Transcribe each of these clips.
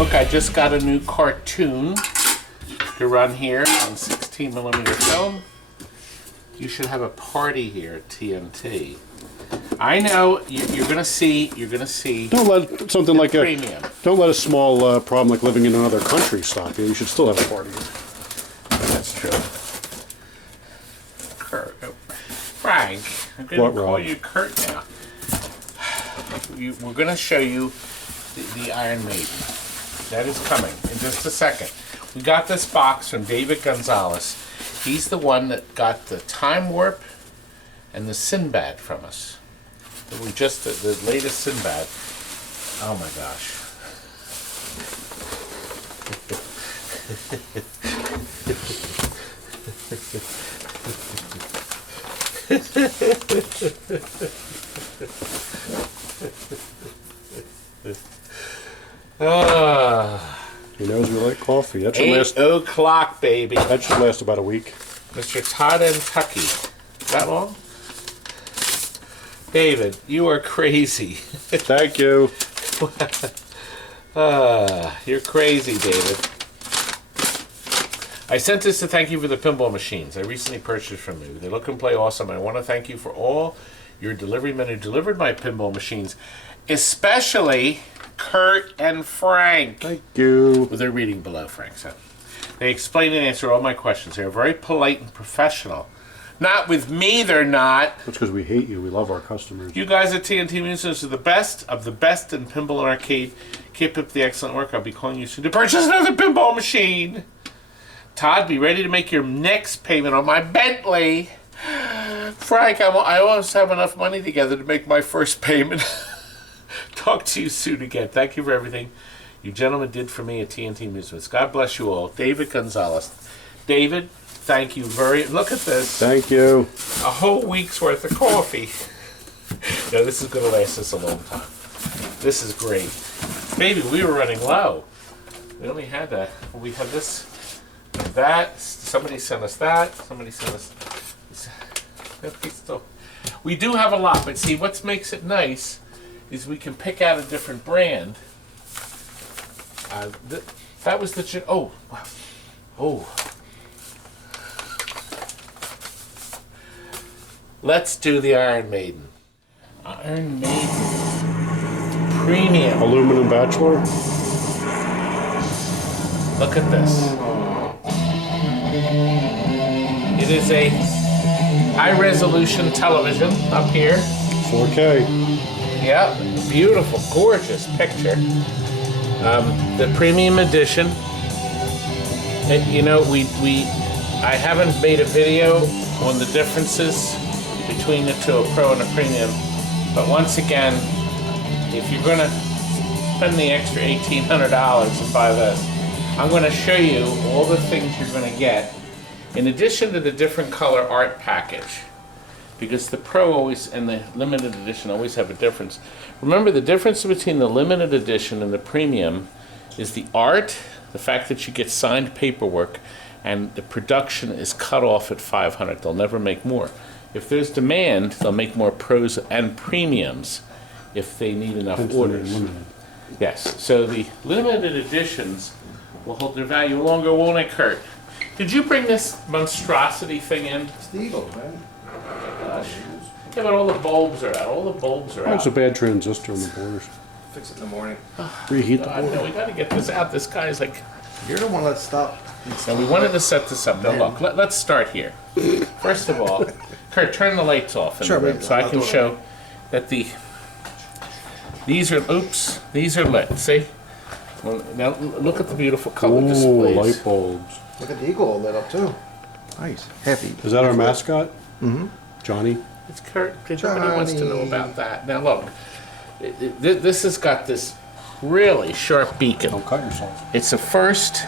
Look, I just got a new cartoon to run here on 16mm film. You should have a party here at TNT. I know you're gonna see. Don't let something like premium. Don't let a small problem like living in another country stop you. You should still have a party. That's true. Kurt, Frank, I'm gonna call you Kurt now. We're gonna show you the Iron Maiden. That is coming in just a second. We got this box from David Gonzalez. He's the one that got the Time Warp and the Sinbad from us. We just, the latest Sinbad. Oh my gosh. He knows we like coffee. That should 8 o'clock, baby. That should last about a week. Mr. Todd Tuckey. That long? David, you are crazy. Thank you. You're crazy, David. I sent this to thank you for the pinball machines I recently purchased from you. They look and play awesome. I want to thank you for all your delivery men who delivered my pinball machines, especially Kurt and Frank. Thank you. Well, they're reading below, Frank said. They explain and answer all my questions. They are very polite and professional. Not with me, they're not. That's because we hate you. We love our customers. You guys at TNT Amusements are the best of the best in pinball and arcade. Keep up the excellent work. I'll be calling you soon to purchase another pinball machine. Todd, be ready to make your next payment on my Bentley. Frank, I almost have enough money together to make my first payment. Talk to you soon again. Thank you for everything you gentlemen did for me at TNT Amusements. God bless you all. David Gonzalez. David, thank you very... Look at this. Thank you. A whole week's worth of coffee. No, this is going to last us a long time. This is great. Baby, we were running low. We only had that. We had this, that. Somebody sent us that. Somebody sent us... We do have a lot, but see, what makes it nice is we can pick out a different brand. That was the... Oh, wow. Oh. Let's do the Iron Maiden. Iron Maiden. Premium. Aluminum Bachelor. Look at this. It is a high-resolution television up here. 4K. Yeah, beautiful, gorgeous picture. The premium edition. You know, I haven't made a video on the differences between the two, a pro and a premium. But once again, if you're going to spend the extra $1,800 and buy this, I'm going to show you all the things you're going to get in addition to the different color art package. Because the Pro always and the limited edition always have a difference. Remember, the difference between the limited edition and the premium is the art, the fact that you get signed paperwork, and the production is cut off at 500. They'll never make more. If there's demand, they'll make more pros and premiums if they need enough orders. Yes, so the limited editions will hold their value longer, won't it, Kurt? Did you bring this monstrosity thing in? It's the Eagle, man. Gosh. Yeah, but all the bulbs are out. All the bulbs are out. That's a bad transistor on the borders. Fix it in the morning. Reheat the God, board. no, we got to get this out. This guy is like... You're the one that stopped. So we wanted to set this up. Now look, let's start here. First of all, Kurt, turn the lights off in the room so I can show that these are lit. See? Well, now look at the beautiful color displays. Light bulbs. Look at the Eagle lit up too. Nice, heavy. Is that our mascot? Mm-hmm. Johnny? It's Kurt. Everybody wants to know about that. Now look, this has got this really sharp beacon. Don't cut yourself. It's a first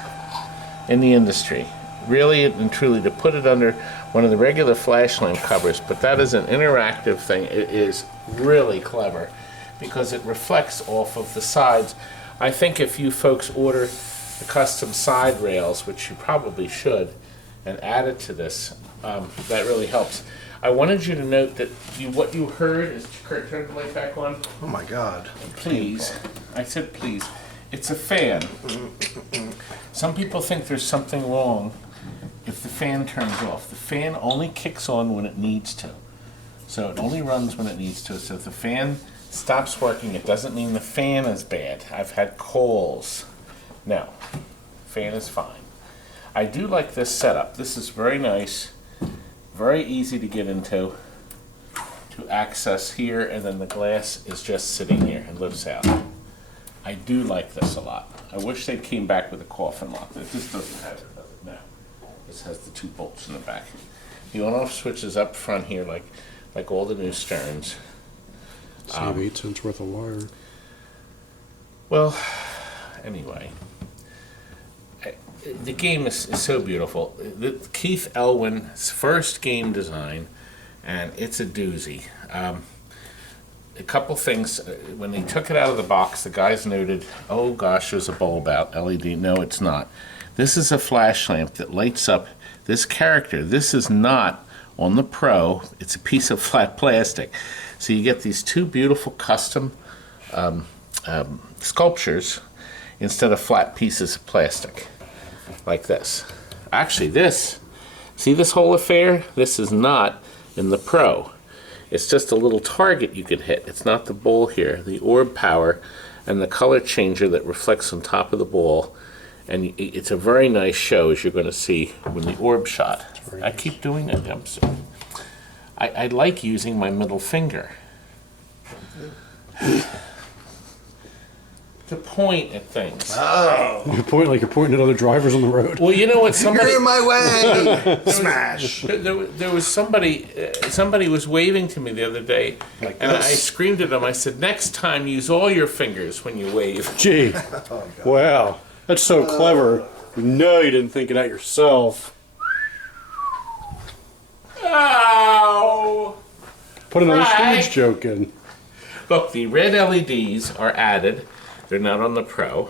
in the industry, really and truly, to put it under one of the regular flash lamp covers, but that is an interactive thing. It is really clever because it reflects off of the sides. I think if you folks order the custom side rails, which you probably should, and add it to this, that really helps. I wanted you to note that what you heard is, Kurt, turn the light back on. Oh my God. Please, I said please, it's a fan. Some people think there's something wrong if the fan turns off. The fan only kicks on when it needs to. So it only runs when it needs to. So if the fan stops working, it doesn't mean the fan is bad. I've had calls. No, fan is fine. I do like this setup. This is very nice, very easy to get into, to access here, and then the glass is just sitting here and lifts out. I do like this a lot. I wish they came back with a coffin lock. This doesn't have it, does it? No. This has the 2 bolts in the back. The on-off switch is up front here, like all the new Sterns. Save 8 cents worth of wire. Well, anyway, the game is so beautiful. Keith Elwin's first game design, and it's a doozy. A couple things, when they took it out of the box, the guys noted, oh gosh, there's a bulb out, LED. No, it's not. This is a flash lamp that lights up this character. This is not on the Pro. It's a piece of flat plastic. So you get these 2 beautiful custom sculptures instead of flat pieces of plastic, like this. Actually, see this whole affair? This is not in the Pro. It's just a little target you can hit. It's not the ball here. The orb power and the color changer that reflects on top of the ball. And it's a very nice show, as you're going to see when the orb shot. I keep doing it. I'm sorry. I like using my middle finger to point at things. Oh, You point like you're pointing at other drivers on the road. Well, you know what? Somebody you're in my way! Smash! there was somebody was waving to me the other day, Like and this? I screamed at them. I said, "Next time, use all your fingers when you wave." Gee, wow, that's so clever. No, you didn't think it out yourself. Ow! Put another Right. stage joke in. Look, the red LEDs are added. They're not on the Pro,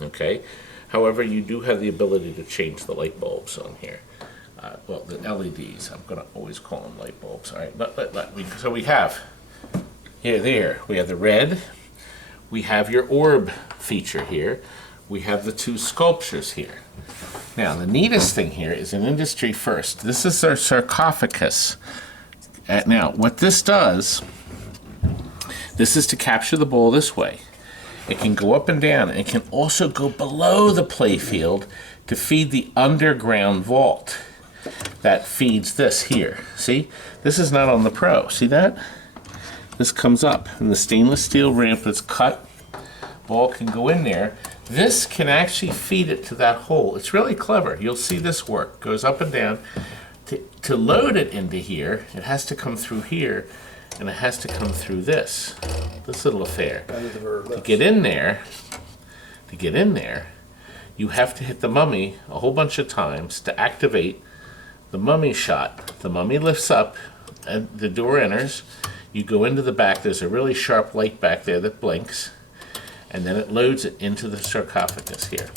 okay? However, you do have the ability to change the light bulbs on here. Well, the LEDs. I'm going to always call them light bulbs. All right, so we have there. We have the red. We have your orb feature here. We have the 2 sculptures here. Now, the neatest thing here is an industry first. This is our sarcophagus. Now, what this does, this is to capture the ball this way. It can go up and down. It can also go below the play field to feed the underground vault that feeds this here. See? This is not on the Pro. See that? This comes up, and the stainless steel ramp that's cut, ball can go in there. This can actually feed it to that hole. It's really clever. You'll see this work. Goes up and down. To load it into here, it has to come through here, and it has to come through this little affair. To get in there, you have to hit the mummy a whole bunch of times to activate the mummy shot. The mummy lifts up, and the door enters. You go into the back. There's a really sharp light back there that blinks, and then it loads it into the sarcophagus here.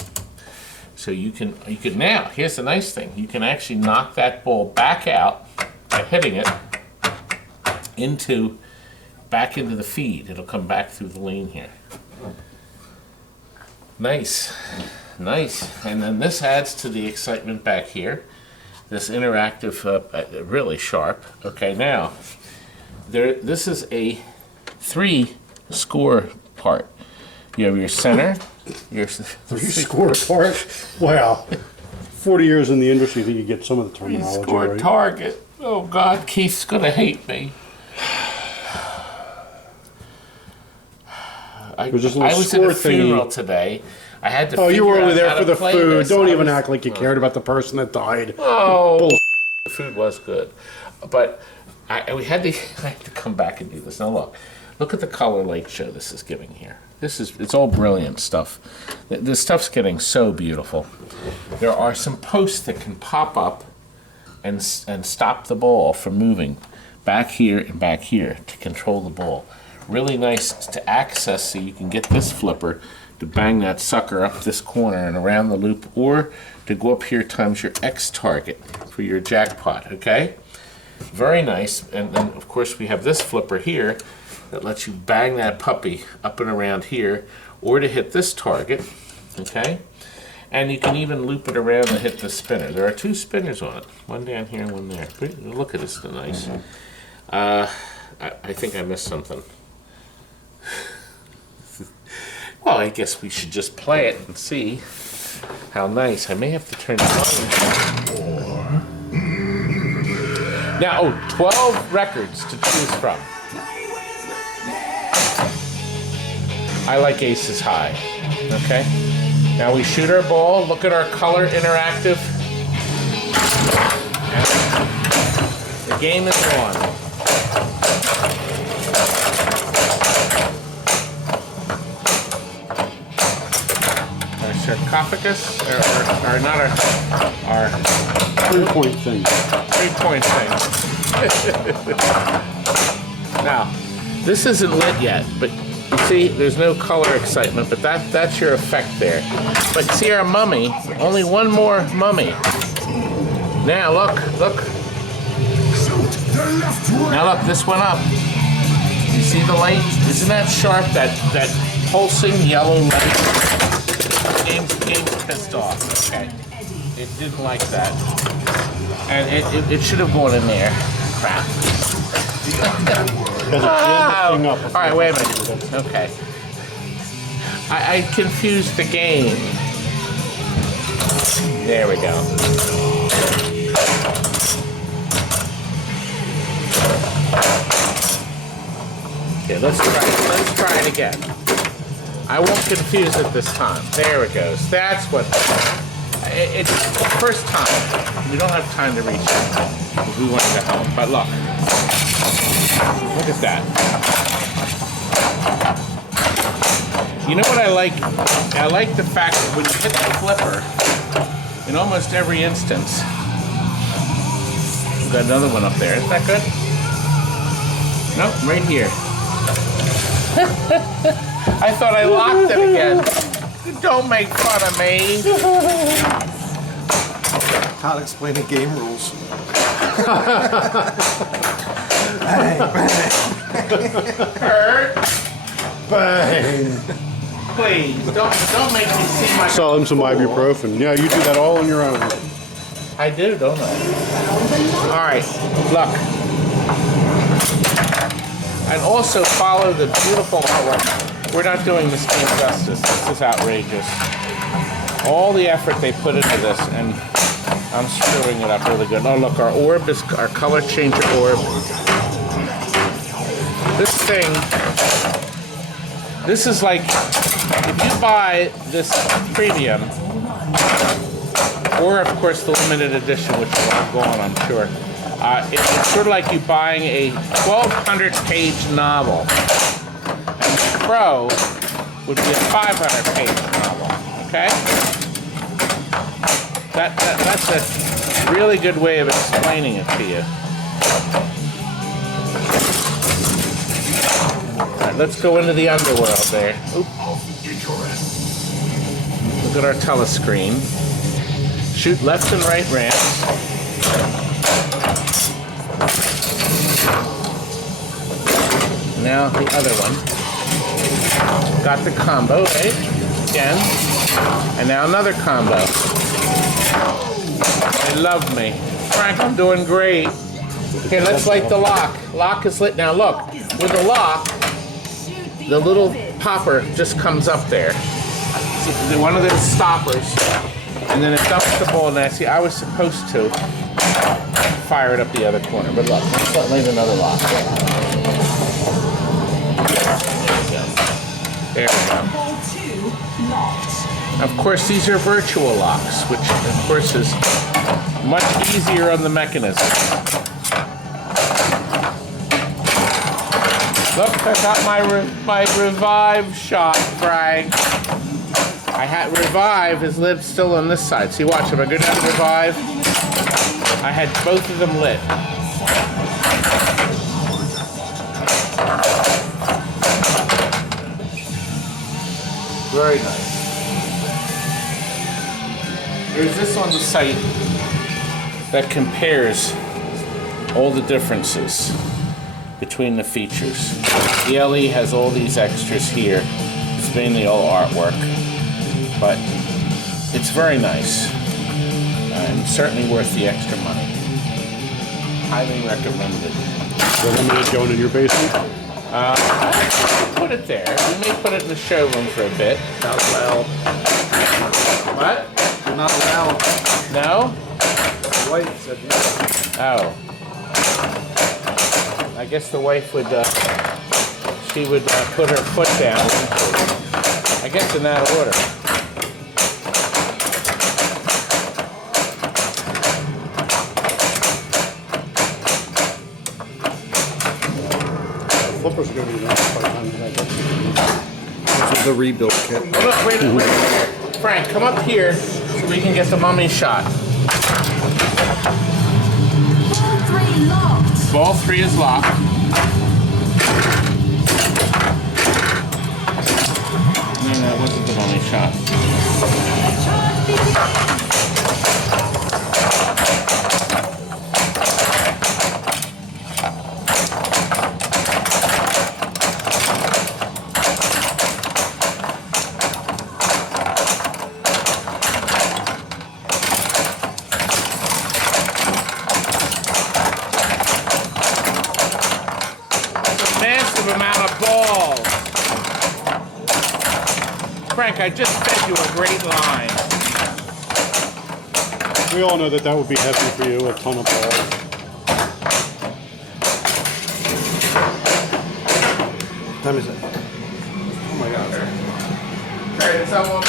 So you can now, here's the nice thing, you can actually knock that ball back out by hitting it back into the feed. It'll come back through the lane here. Nice. And then this adds to the excitement back here. This interactive, really sharp. Okay, now, this is a 3-score part. You have your center, your 3 score apart. Wow. 40 years in the industry, that you get some of the terminology score right. target. Oh God, Keith's gonna hate me. I was just a was little at a score thingy. funeral today. I had to. Oh, you were figure only out there how for to the play food. this. Don't I even was- act like you cared about the person that died. Oh, Bull. the food was good, but I had to come back and do this. Now look at the color light show this is giving here. It's all brilliant stuff. This stuff's getting so beautiful. There are some posts that can pop up and stop the ball from moving back here and back here to control the ball. Really nice to access, so you can get this flipper to bang that sucker up this corner and around the loop, or to go up here times your X target for your jackpot, okay? Very nice. And then, of course, we have this flipper here that lets you bang that puppy up and around here, or to hit this target, okay? And you can even loop it around and hit the spinner. There are 2 spinners on it, one down here and one there. Look at this, nice. I think I missed something. Well, I guess we should just play it and see how nice. I may have to turn it on. Now, 12 records to choose from. I like Aces High, okay? Now we shoot our ball, look at our color interactive. And the game is on. Our sarcophagus, or not our 3-point thing. 3-point thing. Now, this isn't lit yet, but you see, there's no color excitement, but that's your effect there. But see our mummy, only one more mummy. Now look. Now look, this went up. You see the light? Isn't that sharp, that pulsing yellow light? Game's pissed off, okay. It didn't like that. And it should have gone in there. Crap. Oh. All right, wait a minute. Okay. I confused the game. There we go. Okay, let's try it again. I won't confuse it this time. There it goes. That's what. It's the first time. We don't have time to reach it. We want to go home. But look. Look at that. You know what I like? I like the fact that when you hit the flipper, in almost every instance, we've got another one up there. Isn't that good? Nope, right here. I thought I locked it again. Don't make fun of me. Todd explaining game rules. Kurt, Bang! please, don't make me see my... Sell him some ibuprofen. Yeah, you do that all on your own. I do, don't I? All right, look. And also follow the beautiful artwork. We're not doing this game justice. This is outrageous. All the effort they put into this, and I'm screwing it up really good. Oh, look, our orb is our color changer orb. This thing, this is like, if you buy this premium, or of course the limited edition, which will all go on, I'm sure, it's sort of like you buying a 1,200-page novel. And the Pro would be a 500-page novel, okay? That's a really good way of explaining it to you. All right, let's go into the underworld there. Oop. Look at our telescreen. Shoot left and right ramps. Now the other one. Got the combo, right? Again. And now another combo. They love me. Frank, I'm doing great. Okay, let's light the lock. Lock is lit. Now look, with the lock, the little popper just comes up there. See, one of those stoppers. And then it dumps the ball. Now, see, I was supposed to fire it up the other corner. But look, let's light another lock. There we go. Of course, these are virtual locks, which, of course, is much easier on the mechanism. Look, I got my revive shot, Frank. I had revive is lit still on this side. See, watch, if I go down to revive, I had both of them lit. Very nice. There's this on the site that compares all the differences between the features. The LE has all these extras here. It's mainly all artwork, but it's very nice and certainly worth the extra money. Highly recommended. So how many going in your basement? Put it there. We may put it in the showroom for a bit. Not allowed. What? Not allowed. No? My wife said no. Oh. I guess the wife would, she would put her foot down. I guess in that order. Flippers are going to be nice by the time that I get This is the rebuild kit. Hold up, wait. Frank, come up here so we can get the mummy shot. Ball 3 locked. Ball 3 is locked. No, that wasn't the mummy shot. Massive amount of balls. Frank, I just fed you a great line. We all know that that would be heavy for you, a ton of balls. What time is it? Oh my god.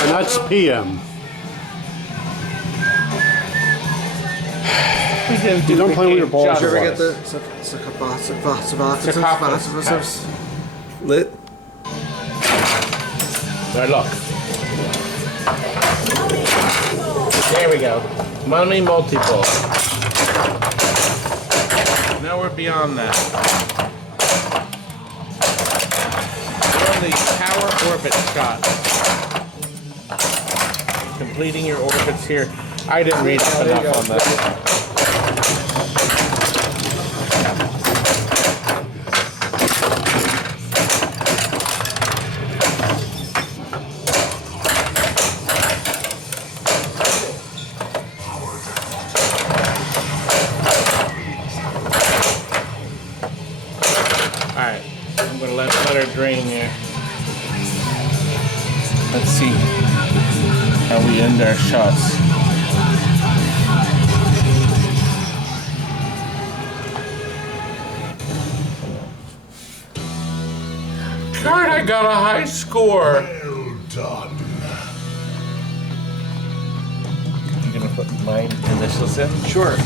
And that's PM. You don't play with your balls. Did you ever get the Sarcophagus. lit? There, look. There we go. Mummy multi-ball. Now we're beyond that. We're on the power orbit shot. Completing your orbits here. I didn't read enough on that. Alright, I'm going to let her drain here. Let's see how we end our shots. God, I got a high score. Well done. You gonna put my initials in? Sure.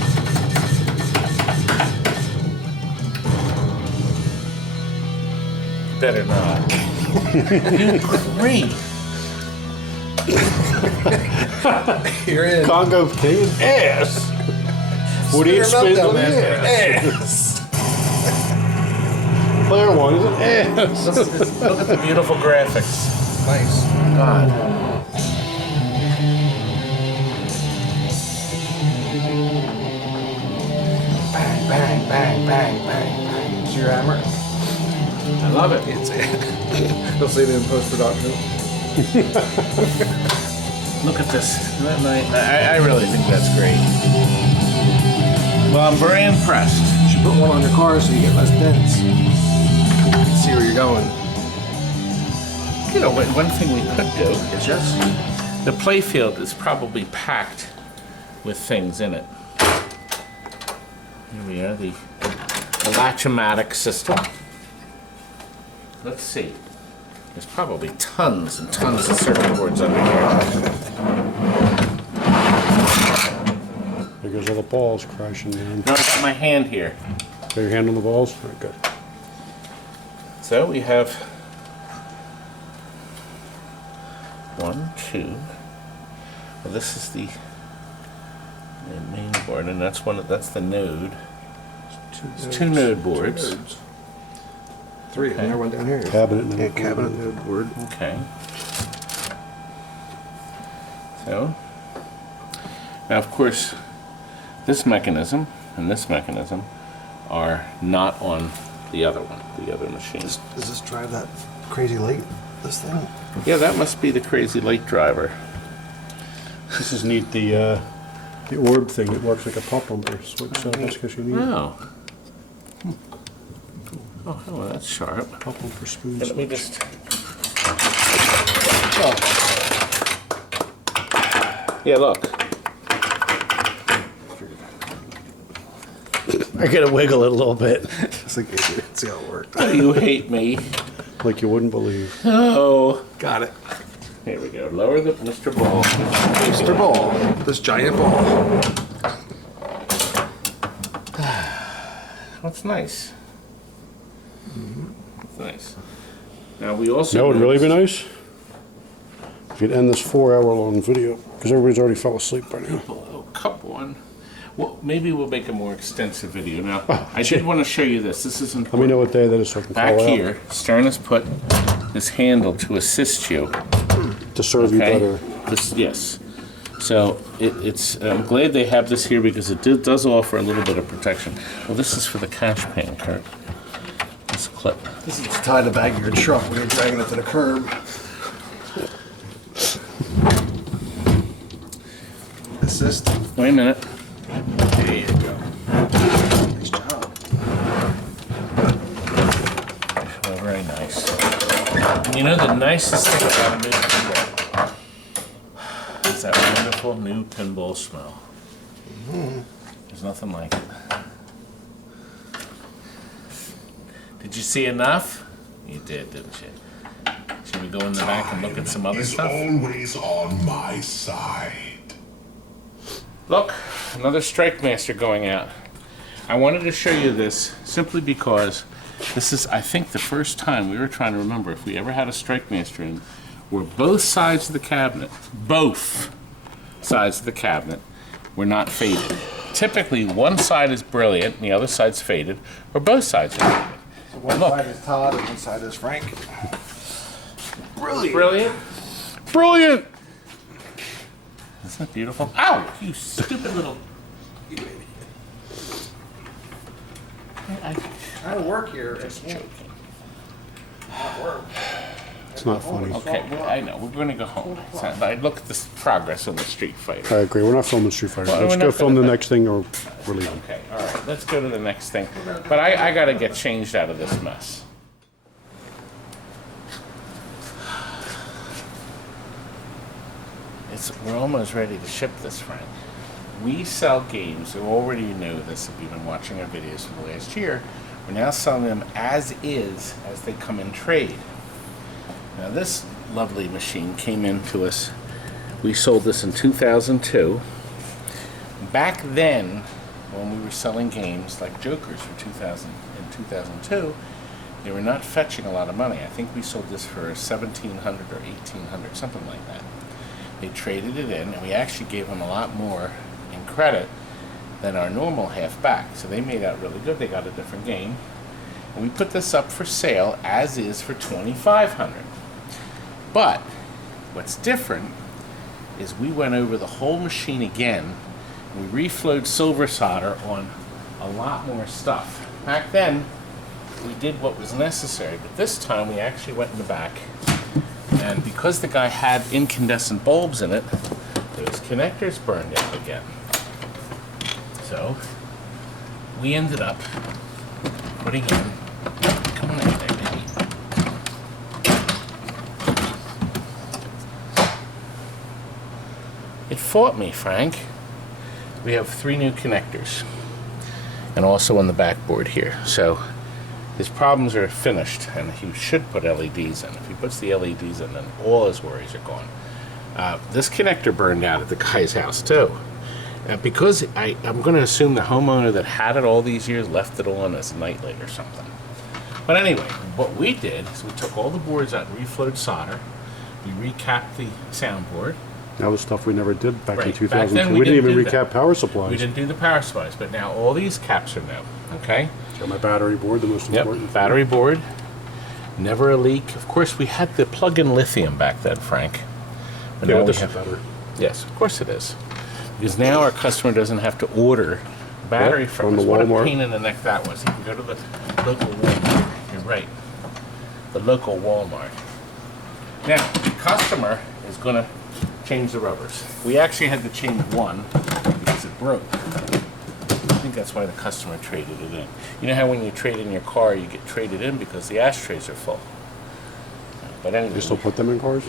Better not. Good grief. You're in. Congo King ass. 48 spins on the ass. Player 1 is an ass. Look at the beautiful graphics. Nice. God. Bang, bang, bang, bang, bang, bang. It's your hammer. I love it. It's They'll see it in post-production. Look at this. I really think that's great. Well, I'm very impressed. You should put one on your car so you get less dents. See where you're going. You know, one thing we could do, Yes. the playfield is probably packed with things in it. Here we are, the Latch-O-Matic system. Let's see. There's probably tons and tons of circuit boards under here. There goes all the balls crashing down. No, I got my hand here. Got your hand on the balls? All right, good. So we have 1, 2. Well, this is the main board, and that's the node. It's 2 node boards. Three. Okay. And there one down here. Cabinet node Yeah, board. cabinet node board. Okay. So now, of course, this mechanism and this mechanism are not on the other one, the other machine. Does this drive that crazy late? This thing? Yeah, that must be the crazy late driver. This is neat. The orb thing that works like a pump bumper switch. So that's because you need Oh. Oh, that's sharp. pump bumper spoon. Let me switch. just. Yeah, look. I gotta wiggle it a little bit, It's like, see how it worked. You hate me. like you wouldn't believe. Oh. Got it. Here we go. Lower the Mr. Ball. Mr. Ball. This giant ball. That's nice. That's nice. Now we also. That would really be noticed- nice if you'd end this 4-hour-long video, because everybody's already fell asleep by now. Oh, cup one. Well, maybe we'll make a more extensive video. Now, I gee. did want to show you this. This is Let me important. know what day that is so I can Back call out here, Stern has put this handle to assist you. to serve you Okay. better. This, yes. So it's. I'm glad they have this here because it does offer a little bit of protection. Well, this is for the cash pan, Kurt. This clip. This is to tie the back of your truck when you're dragging it to the curb. Assist. Wait a minute. There you go. Nice job. Oh, very nice. You know the nicest thing about a new pinball is that wonderful new pinball smell. There's nothing like it. Did you see enough? You did, didn't you? Should we go in the back and look at some other is stuff? always on my side. Look, another Strike Master going out. I wanted to show you this simply because this is, I think, the first time we were trying to remember if we ever had a Strike Master in where both sides of the cabinet, were not faded. Typically, one side is brilliant and the other side's faded, or both sides are faded. So one Look. side is Todd and one side is Frank. Brilliant. Brilliant? Brilliant! Isn't that beautiful? Ow! You stupid little... Trying to work here. It's not work. It's not funny. Okay, I know. We're going to go home. I look at this progress on the Street Fighter. I agree. We're not filming Street Fighter. Well, Let's we're go not film the gonna- next thing or we're leaving. Okay, all right. Let's go to the next thing. But I got to get changed out of this mess. We're almost ready to ship this, Frank. We sell games. You already know this if you've been watching our videos for the last year. We're now selling them as is, as they come in trade. Now this lovely machine came in to us. We sold this in 2002. Back then, when we were selling games like Jokers for 2002, they were not fetching a lot of money. I think we sold this for $1,700 or $1,800, something like that. They traded it in, and we actually gave them a lot more in credit than our normal half back. So they made out really good. They got a different game. And we put this up for sale as is for $2,500. But what's different is we went over the whole machine again. And we reflowed silver solder on a lot more stuff. Back then, we did what was necessary, but this time we actually went in the back. And because the guy had incandescent bulbs in it, those connectors burned out again. So we ended up putting in, come on in there, baby. It fought me, Frank. We have 3 new connectors, and also on the backboard here. So his problems are finished, and he should put LEDs in. If he puts the LEDs in, then all his worries are gone. This connector burned out at the guy's house too. Because I'm going to assume the homeowner that had it all these years left it on as nightlight or something. But anyway, what we did is we took all the boards out and reflowed solder. We recapped the soundboard. That was stuff we never did back in Right. 2002. Back then, we didn't even do recap that. power supplies. We didn't do the power supplies, but now all these caps are new. Okay? Got my battery board, the most important. Yep, battery board. Never a leak. Of course, we had the plug-in lithium back then, Frank. But Yeah, now but we this is have, better. yes, of course it is. Because now our customer doesn't have to order battery What? from On the us. What a Walmart? pain in the neck that was. You can go to the local Walmart. You're right. The local Walmart. Now, the customer is going to change the rubbers. We actually had to change one because it broke. I think that's why the customer traded it in. You know how when you trade in your car, you get traded in because the ashtrays are full. But anyway, You still put them in cars?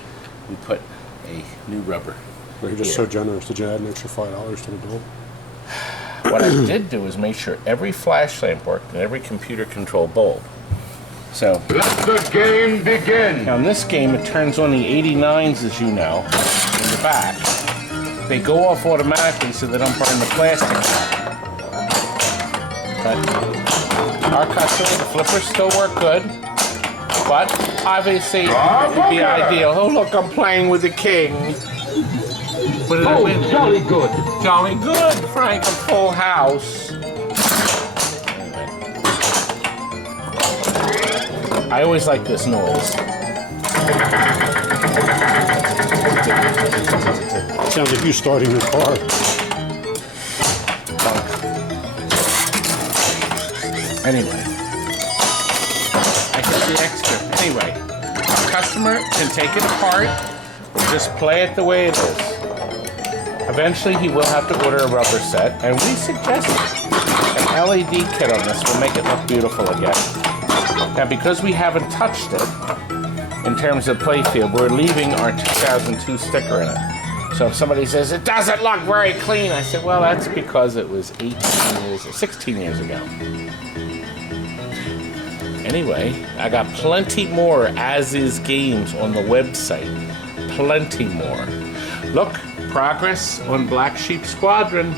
we put a new rubber. You're just here. so generous. Did you add an extra $5 to the bill? What I did do is make sure every flash lamp worked and every computer controlled bulb. So Let the game begin. now in this game, it turns on the 89s, as you know, in the back. They go off automatically so they don't burn the plastic. But our customer, the flippers still work good. But obviously, it would be ideal. Oh, look, I'm playing with the king. What did I win? Jolly good. Jolly good, Frank, a full house. Anyway. I always like this noise. Sounds like you starting your car. Anyway, I get the extra. Anyway, customer can take it apart or just play it the way it is. Eventually, he will have to order a rubber set, and we suggest an LED kit on this will make it look beautiful again. Now, because we haven't touched it in terms of playfield, we're leaving our 2002 sticker in it. So if somebody says, it doesn't look very clean, I said, well, that's because it was 18 years or 16 years ago. Anyway, I got plenty more as-is games on the website. Plenty more. Look, progress on Black Sheep Squadron.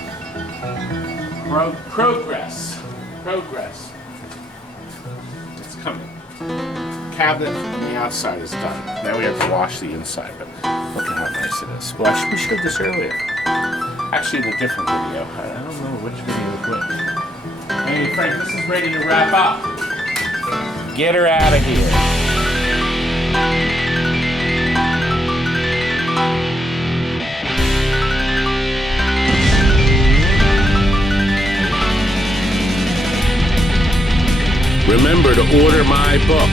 Progress. Progress. It's coming. Cabinet on the outside is done. Now we have to wash the inside, but look at how nice it is. Well, we showed this earlier. Actually, in a different video. I don't know which video is which. Hey, Frank, this is ready to wrap up. Get her out of here. Remember to order my book,